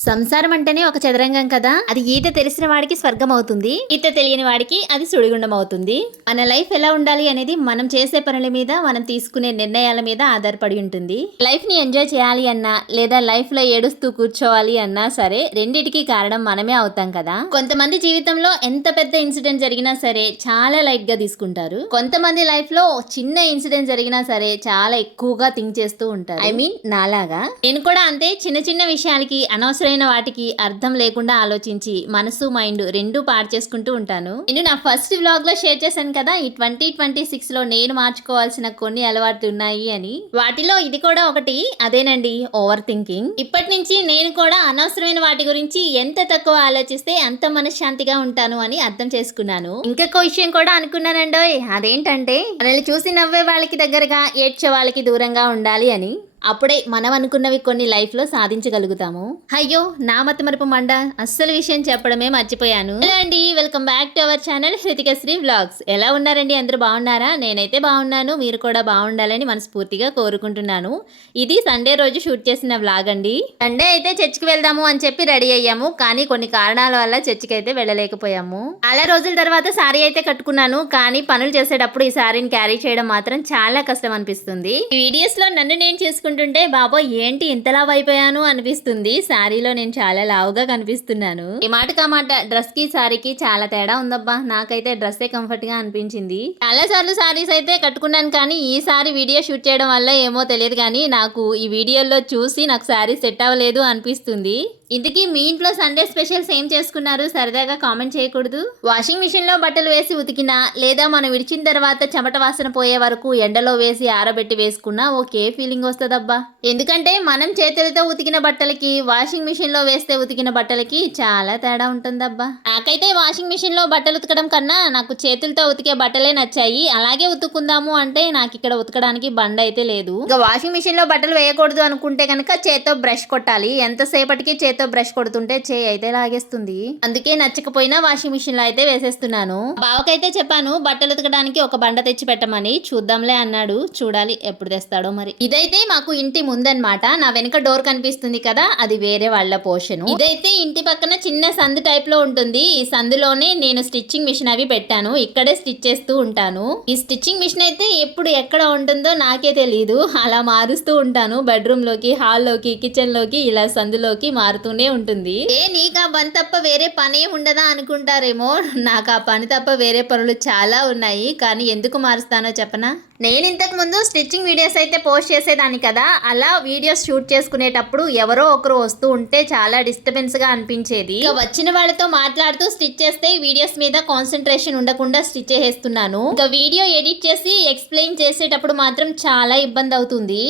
సంసారం అంటేనే ఒక చదరంగం కదా. అది ఈత తెలిసిన వాడికి స్వర్గం అవుతుంది. ఈత తెలియని వాడికి అది సుడిగుండం అవుతుంది. మన లైఫ్ ఎలా ఉండాలి అనేది మనం చేసే పనుల మీద మనం తీసుకునే నిర్ణయాల మీద ఆధారపడి ఉంటుంది. లైఫ్ని ఎంజాయ్ చేయాలి అన్నా లేదా లైఫ్లో ఏడుస్తూ కూర్చోవాలి అన్నా సరే రెండిటికి కారణం మనమే అవుతాం కదా. కొంతమంది జీవితంలో ఎంత పెద్ద ఇన్సిడెంట్ జరిగినా సరే చాలా లైట్గా తీసుకుంటారు. కొంతమంది లైఫ్లో చిన్న ఇన్సిడెంట్ జరిగినా సరే చాలా ఎక్కువగా థింక్ చేస్తూ ఉంటారు. ఐ మీన్ నాలాగా. నేను కూడా అంతే చిన్న చిన్న విషయాలకి అనవసరం అనవసరమైన వాటికి అర్థం లేకుండా ఆలోచించి మనసు మైండ్ రెండూ పాడు చేసుకుంటూ ఉంటాను. నేను నా ఫస్ట్ వ్లాగ్లో షేర్ చేశాను కదా ఈ ట్వంటీ ట్వంటీ సిక్స్లో నేను మార్చుకోవాల్సిన కొన్ని అలవాట్లు ఉన్నాయి అని. వాటిలో ఇది కూడా ఒకటి అదేనండి ఓవర్ థింకింగ్ ఇప్పటి నుంచి నేను కూడా అనవసరమైన వాటి గురించి ఎంత తక్కువ ఆలోచిస్తే అంత మనశ్శాంతిగా ఉంటాను అని అర్థం చేసుకున్నాను. ఇంకొక విషయం కూడా అనుకున్నానండోయ్ అదేంటంటే మనల్ని చూసి నవ్వే వాళ్ళకి దగ్గరగా ఏడ్చే వాళ్ళకి దూరంగా ఉండాలి అని. అప్పుడే మనం అనుకున్నవి కొన్ని లైఫ్లో సాధించగలుగుతాము. అయ్యో నా మత మరపు మండ. అస్సలు విషయం చెప్పడమే మర్చిపోయాను. హలో అండి welcome back to our channel Hruthika Sri vlogs. ఎలా ఉన్నారండి? అందరూ బాగున్నారా? నేనైతే బాగున్నాను. మీరు కూడా బాగుండాలని మనస్ఫూర్తిగా కోరుకుంటున్నాను. ఇది సండే రోజు షూట్ చేసిన వ్లాగ్ అండి. సండే అయితే చర్చికి వెళ్దాము అని చెప్పి రెడీ అయ్యాము. కానీ కొన్ని కారణాల వల్ల చర్చికి అయితే వెళ్ళలేకపోయాము. చాలా రోజుల తర్వాత శారీ అయితే కట్టుకున్నాను. కానీ పనులు చేసేటప్పుడు ఈ శారీని క్యారీ చేయడం మాత్రం చాలా కష్టం అనిపిస్తుంది. ఈ వీడియోస్లో నన్ను నేను చూసుకుంటుంటే బాబో ఏంటి ఇంతలా అయిపోయాను అనిపిస్తుంది. శారీలో నేను చాలా లావుగా కనిపిస్తున్నాను. ఈ మాటకా మాట డ్రెస్కి శారీకి చాలా తేడా ఉందబ్బా. నాకైతే డ్రెస్సే కంఫర్ట్గా అనిపించింది. చాలా సార్లు శారీస్ అయితే కట్టుకున్నాను కానీ ఈసారి వీడియో షూట్ చేయడం వల్ల ఏమో తెలియదు కానీ నాకు ఈ వీడియోలో చూసి నాకు శారీ సెట్ అవ్వలేదు అనిపిస్తుంది. ఇంతకీ మీ ఇంట్లో సండే స్పెషల్స్ ఏం చేసుకున్నారు? సరదాగా కామెంట్ చేయకూడదు? వాషింగ్ మిషన్లో బట్టలు వేసి ఉతికినా లేదా మనం విడిచిన తర్వాత చెమట వాసన పోయే వరకు ఎండలో వేసి ఆరబెట్టి వేసుకున్నా ఓకే ఫీలింగ్ వస్తుందబ్బా ఎందుకంటే మనం చేతులతో ఉతికిన బట్టలకి వాషింగ్ మిషన్లో వేస్తే ఉతికిన బట్టలకి చాలా తేడా ఉంటుందబ్బా. నాకైతే వాషింగ్ మిషన్లో బట్టలు ఉతకడం కన్నా నాకు చేతులతో ఉతికే బట్టలే నచ్చాయి. అలాగే ఉతుక్కుందాము అంటే నాకు ఇక్కడ ఉతకడానికి బండ అయితే లేదు. ఇక వాషింగ్ మిషన్లో బట్టలు వేయకూడదు అనుకుంటే కనుక చేత్తో బ్రష్ కొట్టాలి. ఎంతసేపటికి చేత్తో బ్రష్ కొడుతుంటే చేయి అయితే లాగేస్తుంది. అందుకే నచ్చకపోయినా వాషింగ్ మిషన్లో అయితే వేసేస్తున్నాను. బావకైతే చెప్పాను బట్టలు ఉతకడానికి ఒక బండ తెచ్చి పెట్టమని. చూద్దాంలే అన్నాడు. చూడాలి ఎప్పుడు తెస్తాడో మరి. ఇదైతే నాకు ఇంటి ముందన్నమాట నా వెనక డోర్ కనిపిస్తుంది కదా అది వేరే వాళ్ళ పోర్షన్. ఇదైతే ఇంటి పక్కన చిన్న సందు టైప్లో ఉంటుంది. ఈ సందులోనే నేను స్టిచ్చింగ్ మిషన్ అవి పెట్టాను. ఇక్కడే స్టిచ్ చేస్తూ ఉంటాను. ఈ స్టిచ్చింగ్ మిషన్ అయితే ఎప్పుడు ఎక్కడ ఉంటుందో నాకే తెలియదు అలా మారుస్తూ ఉంటాను. బెడ్రూమ్లోకి హాల్లోకి కిచెన్లోకి ఇలా సందులోకి మారుతూనే ఉంటుంది. ఏ నీకు ఆ పని తప్ప వేరే పని ఉండదా అనుకుంటారేమో? నాకు ఆ పని తప్ప వేరే పనులు చాలా ఉన్నాయి. కానీ ఎందుకు మారుస్తానో చెప్పనా? నేను ఇంతకు ముందు స్టిచ్చింగ్ వీడియోస్ అయితే పోస్ట్ చేసేదాన్ని కదా. అలా వీడియోస్ షూట్ చేసుకునేటప్పుడు ఎవరో ఒకరు వస్తూ ఉంటే చాలా డిస్టర్బెన్స్గా అనిపించేది. వచ్చిన వాళ్ళతో మాట్లాడుతూ స్టిచ్ చేస్తే వీడియోస్ మీద కాన్సన్ట్రేషన్ ఉండకుండా స్టిచ్ చేసేస్తున్నాను. ఇంకా వీడియో ఎడిట్ చేసి ఎక్స్ప్లెయిన్ చేసేటప్పుడు మాత్రం చాలా ఇబ్బంది అవుతుంది.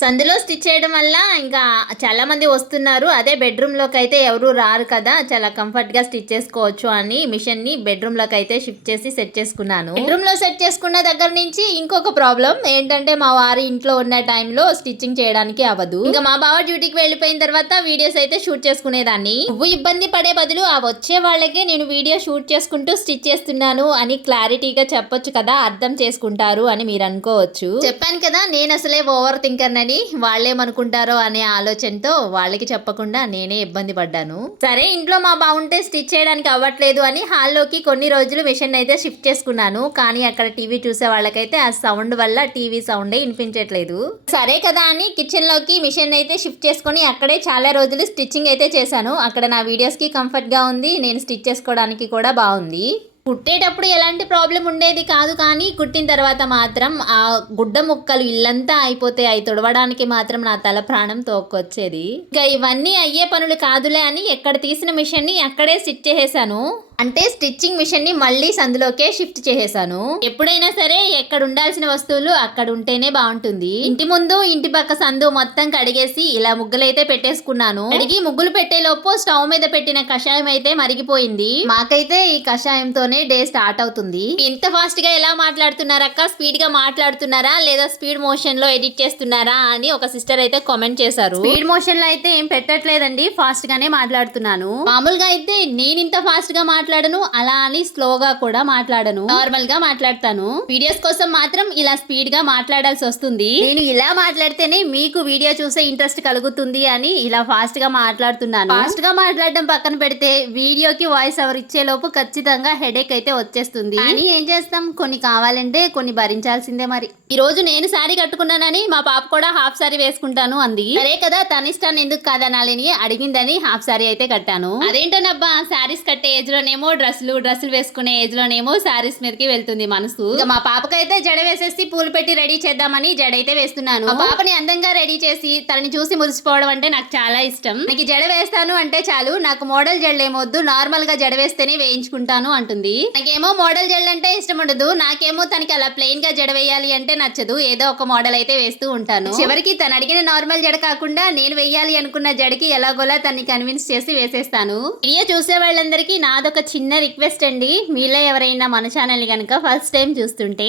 సందులో స్టిచ్ చేయడం వల్ల ఇంకా చాలా మంది వస్తున్నారు. అదే బెడ్రూమ్లోకి అయితే ఎవరు రారు కదా. చాలా కంఫర్ట్గా స్టిచ్ చేసుకోవచ్చు అని మిషన్ని బెడ్రూమ్లోకి అయితే షిఫ్ట్ చేసి సెట్ చేసుకున్నాను. బెడ్రూమ్లో సెట్ చేసుకున్న దగ్గర నుంచి ఇంకొక ప్రాబ్లం ఏంటంటే మా వారి ఇంట్లో ఉన్న టైంలో స్టిచ్చింగ్ చేయడానికి అవ్వదు. ఇంకా మా బావ డ్యూటీకి వెళ్ళిపోయిన తర్వాత వీడియోస్ అయితే షూట్ చేసుకునేదాన్ని. నువ్వు ఇబ్బంది పడే బదులు ఆ వచ్చే వాళ్ళకే నేను వీడియో షూట్ చేసుకుంటూ స్టిచ్ చేస్తున్నాను అని క్లారిటీగా చెప్పొచ్చు కదా అర్థం చేసుకుంటారు అని మీరు అనుకోవచ్చు. చెప్పాను కదా నేను అసలే ఓవర్ థింకర్ అని వాళ్ళేమనుకుంటారో అనే ఆలోచనతో వాళ్ళకి చెప్పకుండా నేనే ఇబ్బంది పడ్డాను. సరే ఇంట్లో మా బాగుంటే స్టిచ్ చేయడానికి అవ్వట్లేదు అని హాల్లోకి కొన్ని రోజులు మిషన్ అయితే షిఫ్ట్ చేసుకున్నాను. కానీ అక్కడ టీవీ చూసే వాళ్ళకైతే ఆ సౌండ్ వల్ల టీవీ సౌండే వినిపించట్లేదు. సరే కదా అని కిచెన్లోకి మిషన్ అయితే షిఫ్ట్ చేసుకొని అక్కడే చాలా రోజులు స్టిచ్చింగ్ అయితే చేశాను. అక్కడ నా వీడియోస్కి కంఫర్ట్గా ఉంది. నేను స్టిచ్ చేసుకోవడానికి కూడా బాగుంది కుట్టేటప్పుడు ఎలాంటి ప్రాబ్లం ఉండేది కాదు కానీ కుట్టిన తర్వాత మాత్రం ఆ గుడ్డ ముక్కలు ఇల్లంతా అయిపోతే అవి తుడవడానికి మాత్రం నా తల ప్రాణం తోక్కొచ్చేది. ఇంకా ఇవన్నీ అయ్యే పనులు కాదులే అని ఎక్కడ తీసిన మిషన్ని అక్కడే స్టిచ్ చేసేసాను. అంటే స్టిచ్చింగ్ మిషన్ని మళ్ళీ సందులోకే షిఫ్ట్ చేసేసాను. ఎప్పుడైనా సరే ఎక్కడ ఉండాల్సిన వస్తువులు అక్కడ ఉంటేనే బాగుంటుంది. ఇంటి ముందు ఇంటి పక్క సందు మొత్తం కడిగేసి ఇలా ముగ్గులైతే పెట్టేసుకున్నాను. కడిగి ముగ్గులు పెట్టే లోపు స్టవ్ మీద పెట్టిన కషాయం అయితే మరిగిపోయింది. మాకైతే ఈ కషాయంతోనే డే స్టార్ట్ అవుతుంది. ఇంత ఫాస్ట్గా ఎలా మాట్లాడుతున్నారక్క? స్పీడ్గా మాట్లాడుతున్నారా? లేదా స్పీడ్ మోషన్లో ఎడిట్ చేస్తున్నారా? అని ఒక సిస్టర్ అయితే కామెంట్ చేశారు. స్పీడ్ మోషన్లో అయితే ఏం పెట్టట్లేదండి. ఫాస్ట్ గానే మాట్లాడుతున్నాను. మామూలుగా అయితే నేను ఇంత ఫాస్ట్గా మాట్లాడను అలా అని స్లోగా కూడా మాట్లాడను. నార్మల్గా మాట్లాడతాను. వీడియోస్ కోసం మాత్రం ఇలా స్పీడ్గా మాట్లాడాల్సి వస్తుంది. నేను ఇలా మాట్లాడితేనే మీకు వీడియో చూసే ఇంట్రెస్ట్ కలుగుతుంది అని ఇలా ఫాస్ట్గా మాట్లాడుతున్నాను. ఫాస్ట్గా మాట్లాడడం పక్కన పెడితే వీడియోకి వాయిస్ ఓవర్ ఇచ్చే లోపు ఖచ్చితంగా హెడేక్ అయితే వచ్చేస్తుంది. అని ఏం చేస్తాం? కొన్ని కావాలంటే కొన్ని భరించాల్సిందే మరి. ఈ రోజు నేను శారీ కట్టుకున్నానని మా పాప కూడా హాఫ్ శారీ వేసుకుంటాను అంది. సరే కదా తన ఇష్టాన్ని ఎందుకు కాదనాలని అడిగిందని హాఫ్ శారీ అయితే కట్టాను. అదేంటనబ్బా? శారీస్ కట్టే ఏజ్ లోనేమో డ్రెస్సులు డ్రెస్సులు వేసుకునే ఏజ్ లోనేమో శారీస్ మీదకి వెళ్తుంది మనసు. మా పాపకైతే జడ వేసేసి పూలు పెట్టి రెడీ చేద్దామని జడ అయితే వేస్తున్నాను. మా పాపని అందంగా రెడీ చేసి తనని చూసి మురిసిపోవడం అంటే నాకు చాలా ఇష్టం. నాకు జడ వేస్తాను అంటే చాలు నాకు మోడల్ జడలు ఏమొద్దు నార్మల్గా జడ వేస్తేనే వేయించుకుంటాను అంటుంది. నాకేమో మోడల్ జడలు అంటే ఇష్టం ఉండదు నాకేమో తనకి అలా ప్లెయిన్గా జడ వేయాలి అంటే నచ్చదు ఏదో ఒక మోడల్ అయితే వేస్తూ ఉంటాను. చివరికి తను అడిగిన నార్మల్ జడ కాకుండా నేను వేయాలి అనుకున్న జడకి ఎలాగోలా తన్ని కన్విన్స్ చేసి వేసేస్తాను. వీడియో చూసే వాళ్ళందరికీ నాదొక చిన్న రిక్వెస్ట్ అండి. మీలో ఎవరైనా మన ఛానల్ కనుక ఫస్ట్ టైం చూస్తుంటే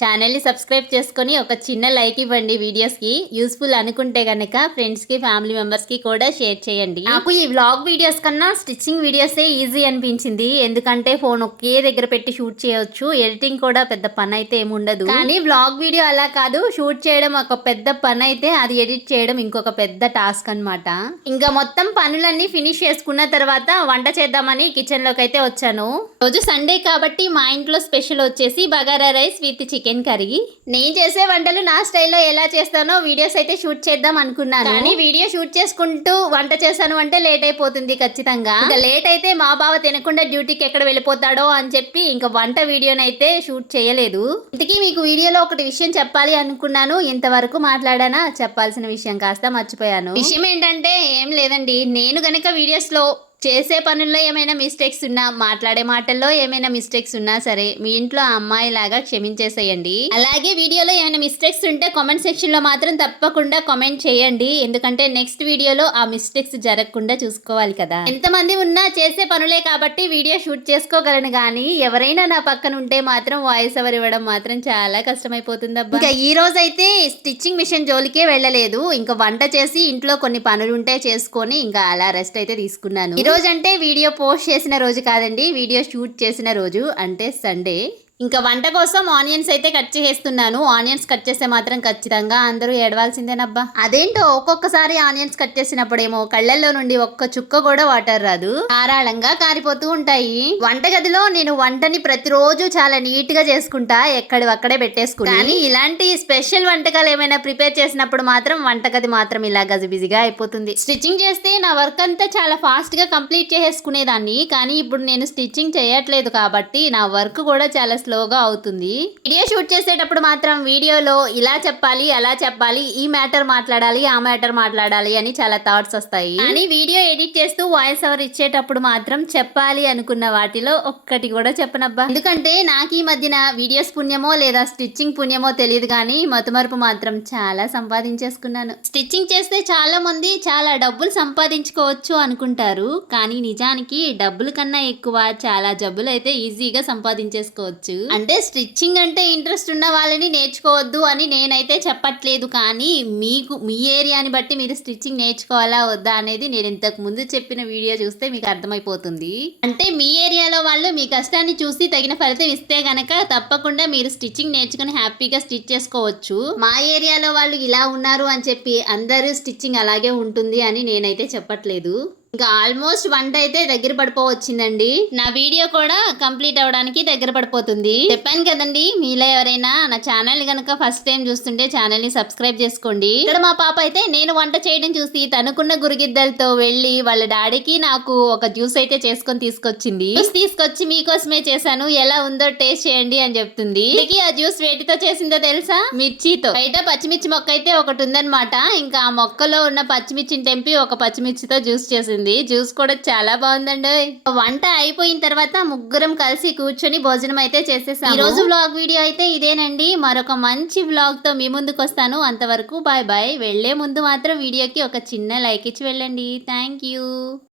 ఛానల్ని సబ్స్క్రైబ్ చేసుకొని ఒక చిన్న లైక్ ఇవ్వండి వీడియోస్కి. యూస్ఫుల్ అనుకుంటే కనుక ఫ్రెండ్స్కి ఫ్యామిలీ మెంబర్స్కి కూడా షేర్ చేయండి. నాకు ఈ వ్లాగ్ వీడియోస్ కన్నా స్టిచ్చింగ్ వీడియోసే ఈజీ అనిపించింది. ఎందుకంటే ఫోన్ ఒకే దగ్గర పెట్టి షూట్ చేయొచ్చు. ఎడిటింగ్ కూడా పెద్ద పని అయితే ఏమి ఉండదు. కానీ వ్లాగ్ వీడియో అలా కాదు. షూట్ చేయడం ఒక పెద్ద పని అయితే అది ఎడిట్ చేయడం ఇంకొక పెద్ద టాస్క్ అన్నమాట. ఇంకా మొత్తం పనులన్నీ ఫినిష్ చేసుకున్న తర్వాత వంట చేద్దామని కిచెన్లోకి అయితే వచ్చాను. రోజు సండే కాబట్టి మా ఇంట్లో స్పెషల్ వచ్చేసి bagara rice with chicken curry. నేను చేసే వంటలు నా స్టైల్లో ఎలా చేస్తానో వీడియోస్ అయితే షూట్ చేద్దాం అనుకున్నాను. కానీ వీడియో షూట్ చేసుకుంటూ వంట చేస్తాను అంటే లేట్ అయిపోతుంది ఖచ్చితంగా. ఇంకా లేట్ అయితే మా బావ తినకుండా డ్యూటీకి ఎక్కడ వెళ్ళిపోతాడో అని చెప్పి ఇంకా వంట వీడియోనైతే షూట్ చేయలేదు. ఇంతకీ మీకు వీడియోలో ఒకటి విషయం చెప్పాలి అనుకున్నాను. ఇంతవరకు మాట్లాడానా? చెప్పాల్సిన విషయం కాస్త మర్చిపోయాను. విషయం ఏంటంటే ఏం లేదండి. నేను గనక వీడియోస్లో చేసే పనుల్లో ఏమైనా మిస్టేక్స్ ఉన్నా మాట్లాడే మాటల్లో ఏమైనా మిస్టేక్స్ ఉన్నా సరే మీ ఇంట్లో అమ్మాయి లాగా క్షమించేసేయండి. అలాగే వీడియోలో ఏమైనా మిస్టేక్స్ ఉంటే కామెంట్ సెక్షన్లో మాత్రం తప్పకుండా కామెంట్ చేయండి. ఎందుకంటే నెక్స్ట్ వీడియోలో ఆ మిస్టేక్స్ జరగకుండా చూసుకోవాలి కదా. ఎంతమంది ఉన్నా చేసే పనులే కాబట్టి వీడియో షూట్ చేసుకోగలను కానీ ఎవరైనా నా పక్కన ఉంటే మాత్రం వాయిస్ ఓవర్ ఇవ్వడం మాత్రం చాలా కష్టమైపోతుంది ఇంకా ఈ రోజు అయితే స్టిచ్చింగ్ మిషన్ జోలికే వెళ్ళలేదు. ఇంకా వంట చేసి ఇంట్లో కొన్ని పనులు ఉంటే చేసుకొని ఇంకా అలా రెస్ట్ అయితే తీసుకున్నాను. రోజు అంటే వీడియో పోస్ట్ చేసిన రోజు కాదండి వీడియో షూట్ చేసిన రోజు అంటే సండే. ఇంకా వంట కోసం ఆనియన్స్ అయితే కట్ చేస్తున్నాను ఆనియన్స్ కట్ చేస్తే మాత్రం ఖచ్చితంగా అందరూ ఏడవాల్సిందేనబ్బా. అదేంటో ఒక్కొక్కసారి ఆనియన్స్ కట్ చేసినప్పుడేమో కళ్ళల్లో నుండి ఒక్క చుక్క కూడా వాటర్ రాదు. ధారాళంగా కారిపోతూ ఉంటాయి. వంటగదిలో నేను వంటని ప్రతిరోజు చాలా నీట్గా చేసుకుంటా ఎక్కడి అక్కడే పెట్టేసుకుంటా కానీ ఇలాంటి స్పెషల్ వంటకాలు ఏమైనా ప్రిపేర్ చేసినప్పుడు మాత్రం వంటగది మాత్రం ఇలా గజిబిజిగా అయిపోతుంది. స్టిచ్చింగ్ చేస్తే నా వర్క్ అంతా చాలా ఫాస్ట్గా కంప్లీట్ చేసేసుకునేదాన్ని. కానీ ఇప్పుడు నేను స్టిచ్చింగ్ చేయట్లేదు కాబట్టి నా వర్క్ కూడా చాలా స్లోగా అవుతుంది. వీడియో షూట్ చేసేటప్పుడు మాత్రం వీడియోలో ఇలా చెప్పాలి అలా చెప్పాలి ఈ మ్యాటర్ మాట్లాడాలి ఆ మ్యాటర్ మాట్లాడాలి అని చాలా థాట్స్ వస్తాయి. కానీ వీడియో ఎడిట్ చేస్తూ వాయిస్ ఓవర్ ఇచ్చేటప్పుడు మాత్రం చెప్పాలి అనుకున్న వాటిలో ఒక్కటి కూడా చెప్పనబ్బా. ఎందుకంటే నాకు ఈ మధ్యన వీడియోస్ పుణ్యమో లేదా స్టిచ్చింగ్ పుణ్యమో తెలియదు కానీ మతుమరుపు మాత్రం చాలా సంపాదించేసుకున్నాను. స్టిచ్చింగ్ చేస్తే చాలా మంది చాలా డబ్బులు సంపాదించుకోవచ్చు అనుకుంటారు. కానీ నిజానికి డబ్బుల కన్నా ఎక్కువ చాలా జబ్బులు అయితే ఈజీగా సంపాదించేసుకోవచ్చు. అంటే స్టిచ్చింగ్ అంటే ఇంట్రెస్ట్ ఉన్న వాళ్ళని నేర్చుకోవద్దు అని నేనైతే చెప్పట్లేదు కానీ మీకు మీ ఏరియాని బట్టి మీరు స్టిచ్చింగ్ నేర్చుకోవాలా వద్దా అనేది నేను ఇంతకు ముందు చెప్పిన వీడియో చూస్తే మీకు అర్థమైపోతుంది. అంటే మీ ఏరియాలో వాళ్ళు మీ కష్టాన్ని చూసి తగిన ఫలితం ఇస్తే గనక తప్పకుండా మీరు స్టిచ్చింగ్ నేర్చుకుని హ్యాపీగా స్టిచ్ చేసుకోవచ్చు. మా ఏరియాలో వాళ్ళు ఇలా ఉన్నారు అని చెప్పి అందరూ స్టిచ్చింగ్ అలాగే ఉంటుంది అని నేనైతే చెప్పట్లేదు. ఇంకా ఆల్మోస్ట్ వంట అయితే దగ్గర పడిపోవచ్చిందండి. నా వీడియో కూడా కంప్లీట్ అవడానికి దగ్గర పడిపోతుంది. చెప్పాను కదండి మీలో ఎవరైనా నా ఛానల్ కనుక ఫస్ట్ టైం చూస్తుంటే ఛానల్ని సబ్స్క్రైబ్ చేసుకోండి. ఇక్కడ మా పాప అయితే నేను వంట చేయడం చూసి తనుకున్న గురిగిద్దలతో వెళ్ళి వాళ్ళ డాడీకి నాకు ఒక జ్యూస్ అయితే చేసుకొని తీసుకొచ్చింది. జ్యూస్ తీసుకొచ్చి మీకోసమే చేశాను. ఎలా ఉందో టేస్ట్ చేయండి అని చెప్తుంది. ఇంతకీ ఆ జ్యూస్ వేటితో చేసిందో తెలుసా? మిర్చితో. బయట పచ్చిమిర్చి మొక్క అయితే ఒకటి ఉందన్నమాట. ఇంకా ఆ మొక్కలో ఉన్న పచ్చిమిర్చిని తెంపి ఒక పచ్చిమిర్చితో జ్యూస్ చేసింది. జ్యూస్ కూడా చాలా బాగుందండి వంట అయిపోయిన తర్వాత ముగ్గురం కలిసి కూర్చొని భోజనం అయితే చేసేసాం ఈ రోజు వ్లాగ్ వీడియో అయితే ఇదేనండి. మరొక మంచి వ్లాగ్తో మీ ముందుకు వస్తాను. అంతవరకు బాయ్ బాయ్. వెళ్ళే ముందు మాత్రం వీడియోకి ఒక చిన్న లైక్ ఇచ్చి వెళ్ళండి. Thank you.